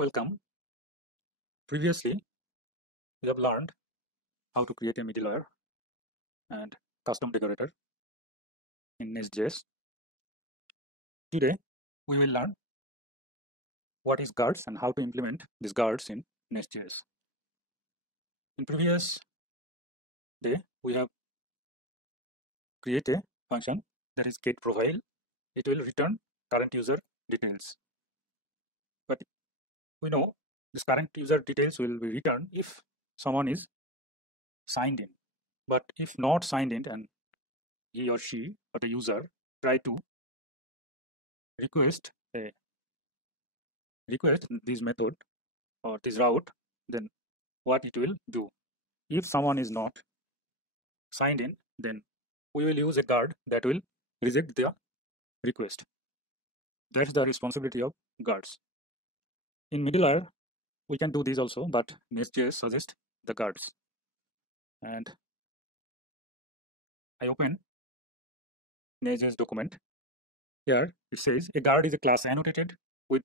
Welcome. Previously, we have learned how to create a middleware and custom decorator in Nestjs. Today, we will learn what is guards and how to implement these guards in Nestjs. In previous day, we have created a function that is getProfile. It will return current user details. But we know this current user details will be returned if someone is signed in. But if not signed in and he or she or the user try to request this method or this route, then what it will do? If someone is not signed in, then we will use a guard that will reject the request. That's the responsibility of guards. In middleware, we can do this also, but Nestjs suggests the guards. And I open Nestjs document. Here it says a guard is a class annotated with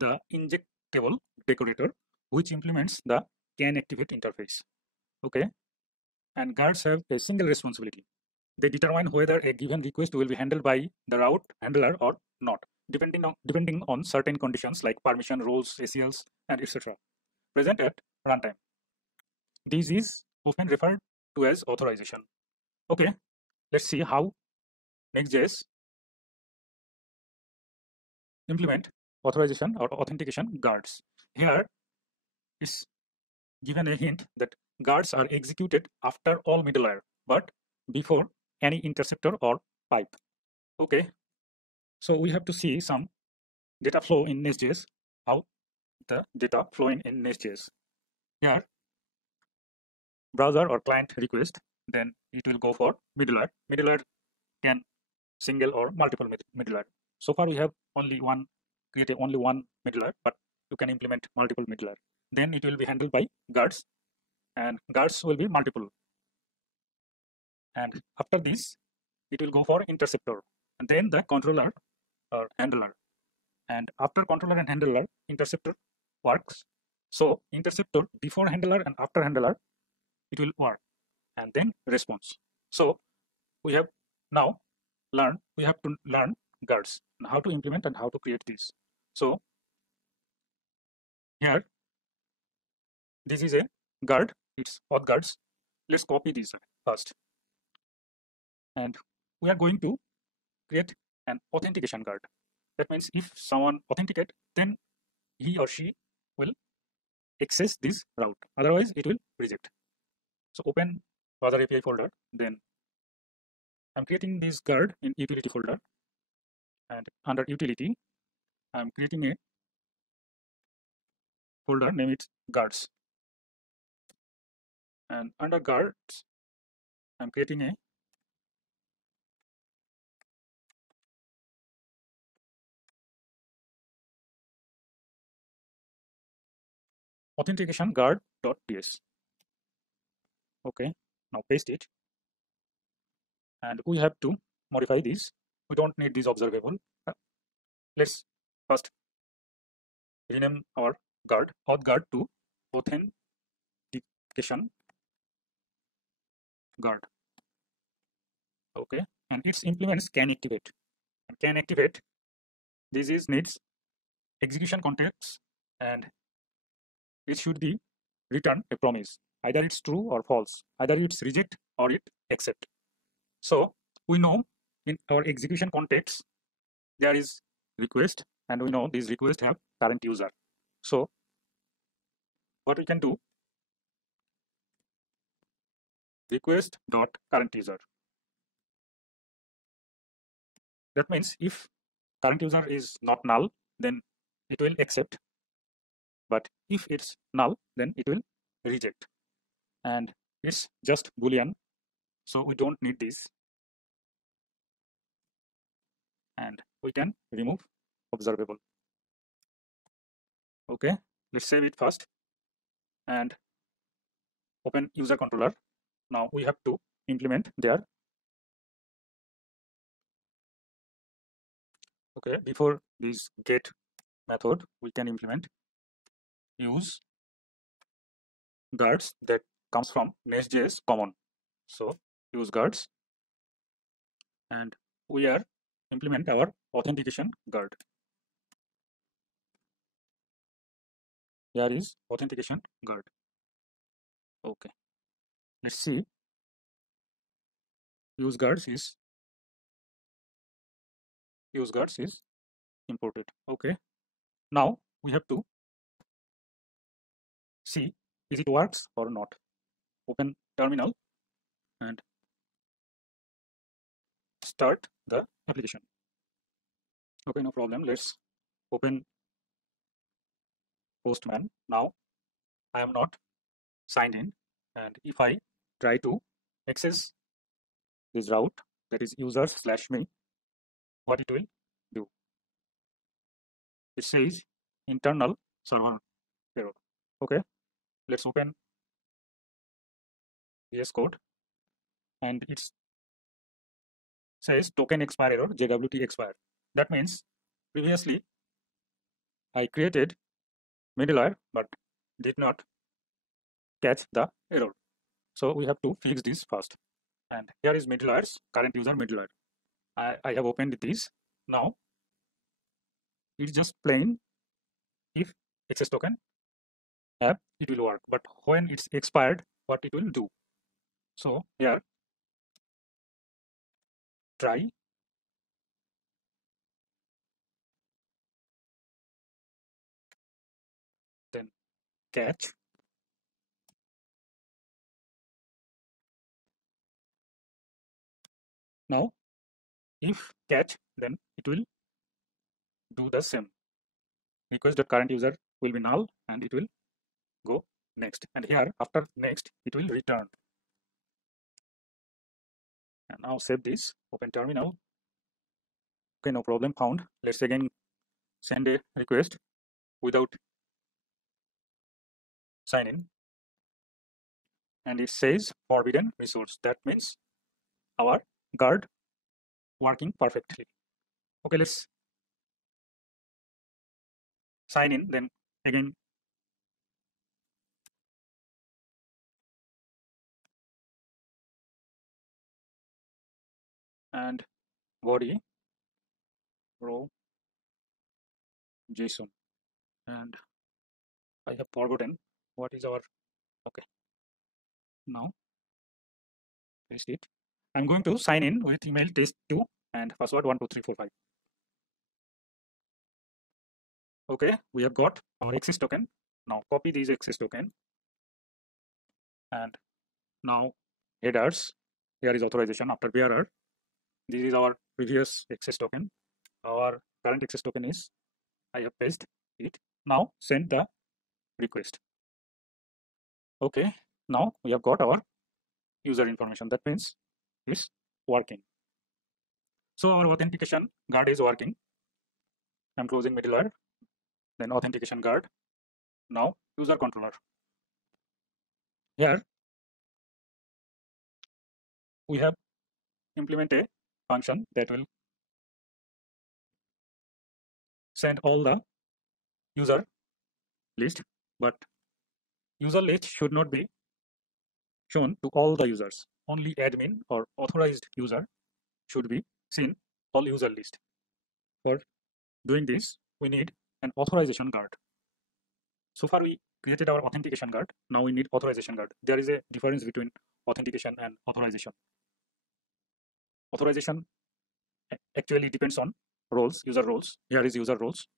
the injectable decorator, which implements the CanActivate interface. Okay, and guards have a single responsibility. They determine whether a given request will be handled by the route handler or not, depending on certain conditions like permission, roles, ACLs, and etc. present at runtime. This is often referred to as authorization. Okay, let's see how Nestjs implement authorization or authentication guards. Here is given a hint that guards are executed after all middleware, but before any interceptor or pipe. Okay, so we have to see some data flow in Nestjs, how the data flowing in Nestjs. Here, browser or client request, then it will go for middleware. Middleware can single or multiple middleware. So far, we have created only one middleware, but you can implement multiple middleware. Then it will be handled by guards, and guards will be multiple. And after this, it will go for interceptor, and then the controller or handler. And after controller and handler, interceptor works. So interceptor before handler and after handler, it will work, and then response. So we have now we have to learn guards and how to implement and how to create this. So here, this is a guard, it's auth guards. Let's copy this first. And we are going to create an authentication guard. That means if someone authenticate, then he or she will access this route. Otherwise, it will reject. So open other API folder. Then I'm creating this guard in utility folder. And under utility, I'm creating a folder, name it guards. And under guards, I'm creating a authentication guard.ts. Okay, now paste it. And we have to modify this. We don't need this observable. Let's first rename our guard, auth guard, to authentication guard. Okay, and it implements CanActivate. And CanActivate, this is needs execution context, and it should be return a promise. Either it's true or false. Either it's reject or it accept. So we know in our execution context there is request, and we know these requests have current user. So what we can do, request dot current user. That means if current user is not null, then it will accept. But if it's null, then it will reject. And it's just Boolean, so we don't need this. And we can remove observable. Okay, let's save it first and open user controller. Now we have to implement there. Okay, before this get method, we can implement use guards that comes from Nestjs common. So use guards, and we are implement our authentication guard. Here is authentication guard. Okay, let's see. Use guards is imported. Okay, now we have to see is it works or not. Open terminal and start the application. Okay, no problem. Let's open Postman. Now I am not signed in, and if I try to access this route, that is users/me, what it will do? It says internal server error. Okay, let's open VS Code, and it says token expire error, JWT expire. That means previously I created middleware but did not catch the error. So we have to fix this first. And here is middleware's current user middleware. I have opened this. Now it's just plain if access token app it will work, but when it's expired, what it will do? So here try, then catch, now if catch, then it will do the same. Request the current user will be null and it will go next, and here after next it will return. And now save this, open terminal. Okay, no problem found. Let's again send a request without sign in, and it says forbidden resource. That means our guard working perfectly. Okay, let's sign in, then again and body row JSON, and I have forgotten what is our. Okay, now paste it. I'm going to sign in with email test2 and password 12345. Okay, we have got our access token. Now copy this access token, and now headers. Here is authorization after bearer. This is our previous access token. Our current access token is, I have pasted it. Now send the request. Okay, now we have got our user information. That means it's working. So our authentication guard is working. I'm closing middleware, then authentication guard. Now user controller. Here we have implemented a function that will send all the user list, but user list should not be shown to all the users. Only admin or authorized user should be seen all user list. For doing this, we need an authorization guard. So far we created our authentication guard. Now we need authorization guard. There is a difference between authentication and authorization. Authorization actually depends on roles, user roles. Here is user roles.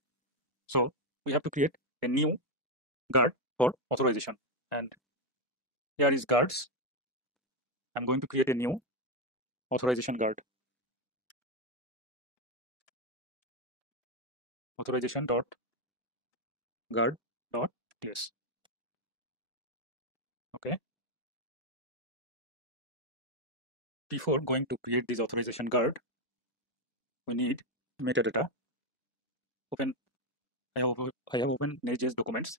So we have to create a new guard for authorization. And here is guards. I'm going to create a new authorization guard. Authorization dot guard dot ts. Okay. Before going to create this authorization guard, we need metadata. I have opened Nestjs documents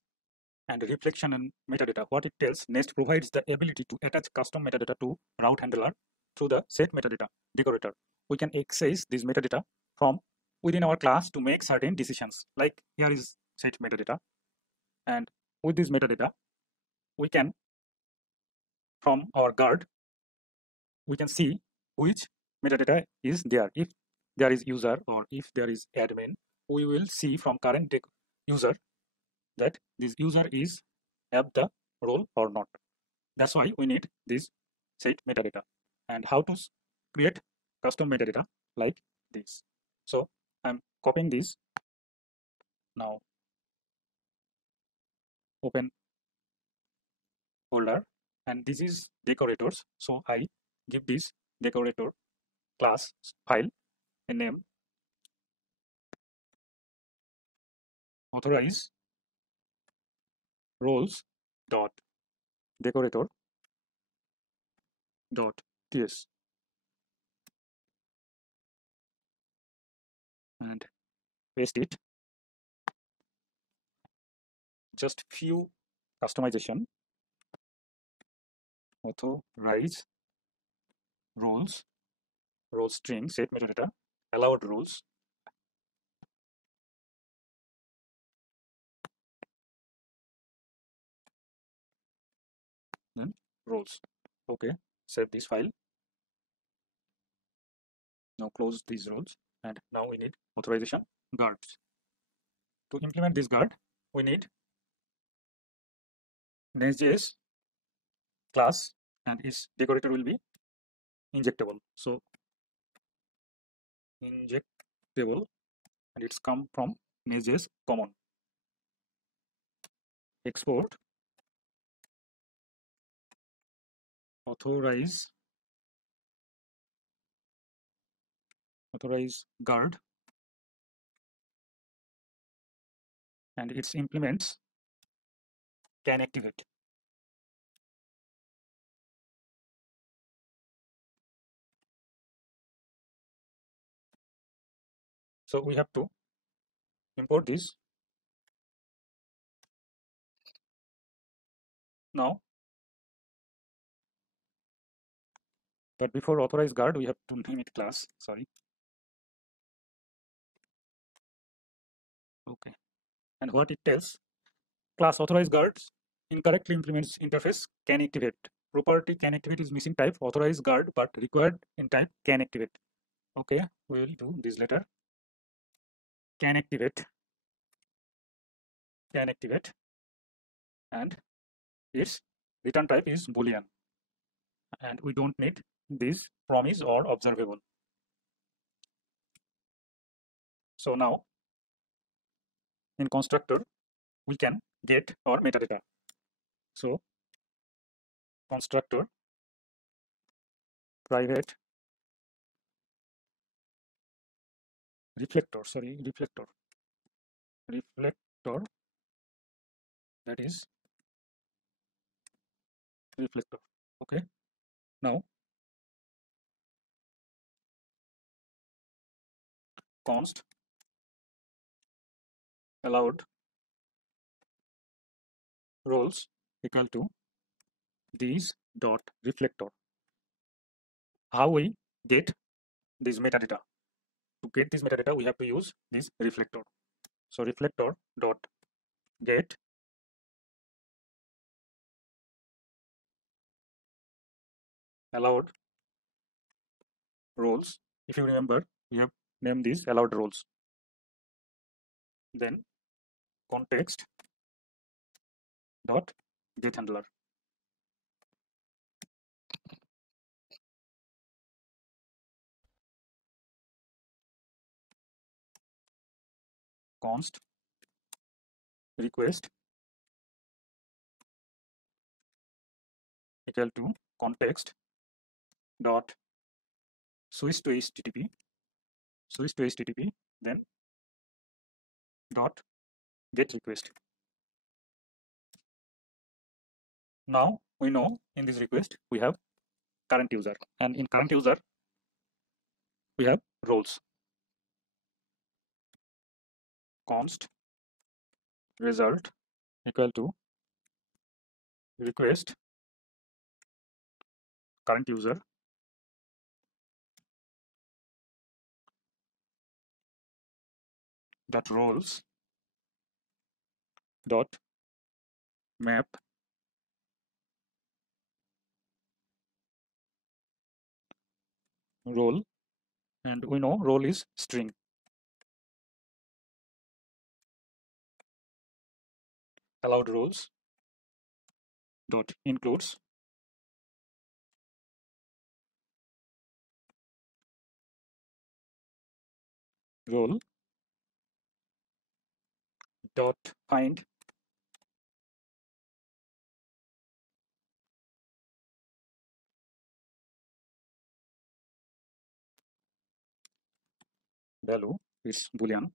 and reflection and metadata. What it tells, Nest provides the ability to attach custom metadata to route handler through the set metadata decorator. We can access this metadata from within our class to make certain decisions. Like here is set metadata, and with this metadata, we can, from our guard, we can see which metadata is there. If there is user or if there is admin, we will see from current user that this user is have the role or not. That's why we need this set metadata. And how to create custom metadata like this. So I'm copying this. Now open folder, and this is decorators. So I give this decorator class file a name, authorize roles dot decorator dot ts, and paste it. Just few customization. Authorize roles, role string, set metadata, allowed roles, then roles. Okay, save this file. Now close these roles, and now we need authorization guards. To implement this guard, we need Nestjs class, and its decorator will be injectable. So injectable, and it's come from Nestjs common. Export authorize guard, and its implements CanActivate. So we have to import this. Now, but before authorize guard, we have to name it class. Sorry. Okay. And what it tells: class authorize guards incorrectly implements interface CanActivate. Property CanActivate is missing type authorize guard, but required in type CanActivate. Okay, we will do this later. CanActivate, and its return type is Boolean, and we don't need this promise or observable. So now in constructor we can get our metadata. So constructor private reflector, that is reflector. Okay, now const allowed roles equal to these dot reflector. How we get this metadata? To get this metadata, we have to use this reflector. So reflector dot get allowed roles. If you remember, we have named these allowed roles. Then context dot get handler. Const request equal to context dot switch to HTTP, then dot get request. Now we know in this request we have current user, and in current user we have roles. Const result equal to request current user dot roles dot map role, and we know role is string. Allowed roles dot includes role dot find value is boolean.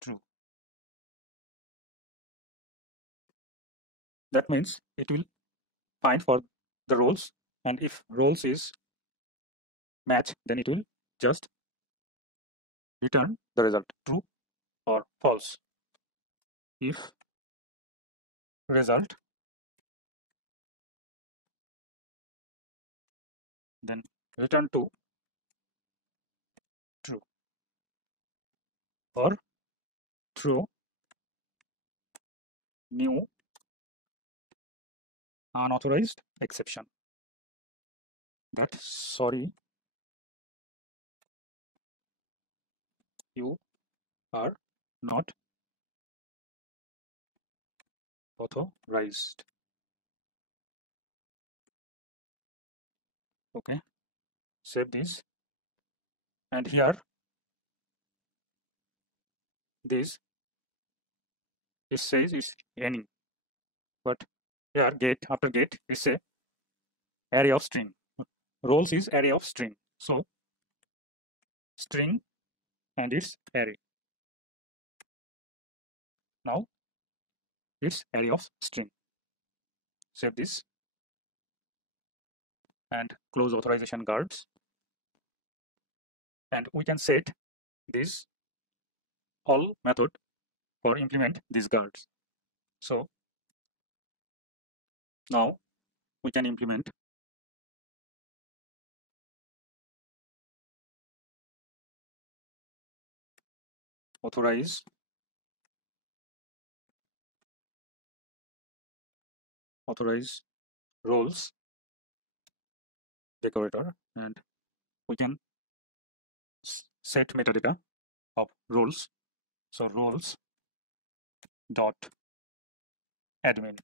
True. That means it will find for the roles, and if roles is match, then it will just return the result true or false. If result, then return to true, or throw new unauthorized exception that sorry, you are not authorized. Okay, save this, and here this it says is any, but here get after get is a array of string. Roles is array of string, so string and its array. Now it's array of string. Save this and close authorization guards, and we can set this all method for implement these guards. So now we can implement authorize roles decorator, and we can set metadata of roles. So roles dot admin.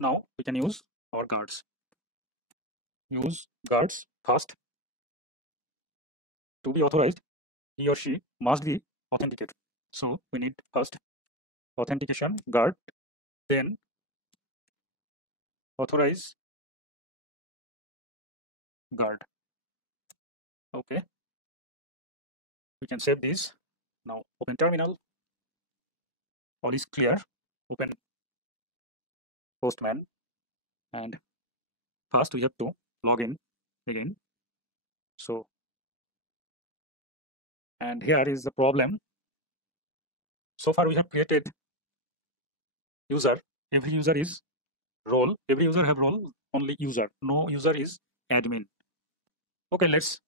Now we can use our guards. Use guards first. To be authorized, he or she must be authenticated. So we need first authentication guard, then authorize guard. Okay, we can save this. Now open terminal. All is clear. Open Postman, and first we have to log in again. So, and here is the problem. So far we have created user. Every user is role. Every user have role. Only user. No user is admin. Okay, let's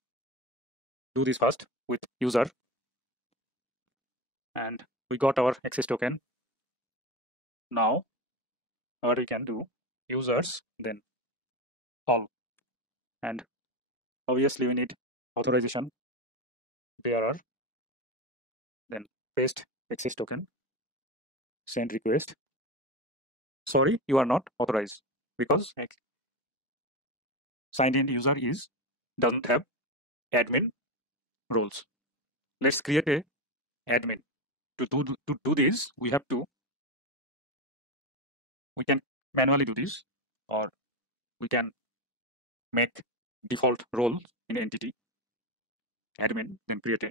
do this first with user, and we got our access token. Now what we can do, users, then all, and obviously we need authorization bearer, then paste access token, send request. Sorry, you are not authorized because signed in user is doesn't have admin roles. Let's create a admin. To do this, we can manually do this, or we can make default role in entity admin, then create a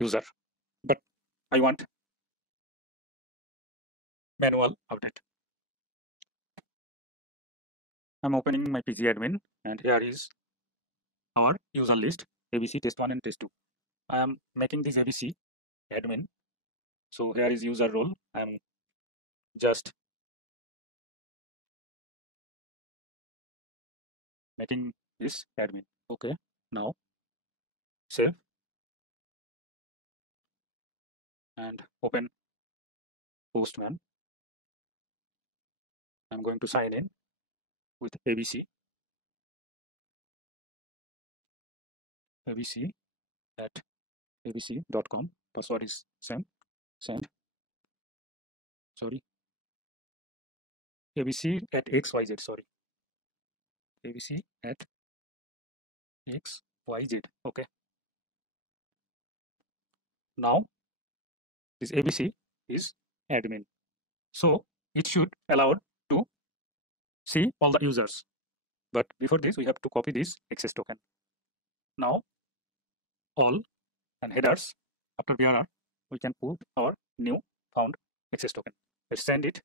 user. But I want manual update. I'm opening my PG admin, and here is our user list ABC test1 and test2. I am making this ABC admin. So here is user role. I am just making this admin. Okay, now save and open Postman. I'm going to sign in with ABC at abc.com. Password is same. Send. Sorry. ABC at XYZ. Sorry. ABC at XYZ. Okay. Now this ABC is admin. So it should allow to see all the users. But before this, we have to copy this access token. Now all and headers after BRR, we can put our new found access token. Let's send it.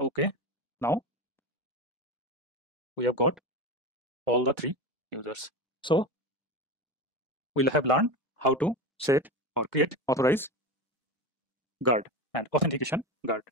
Okay. Now we have got all the 3 users. So we'll have learned how to set or create authorize guard and authentication guard.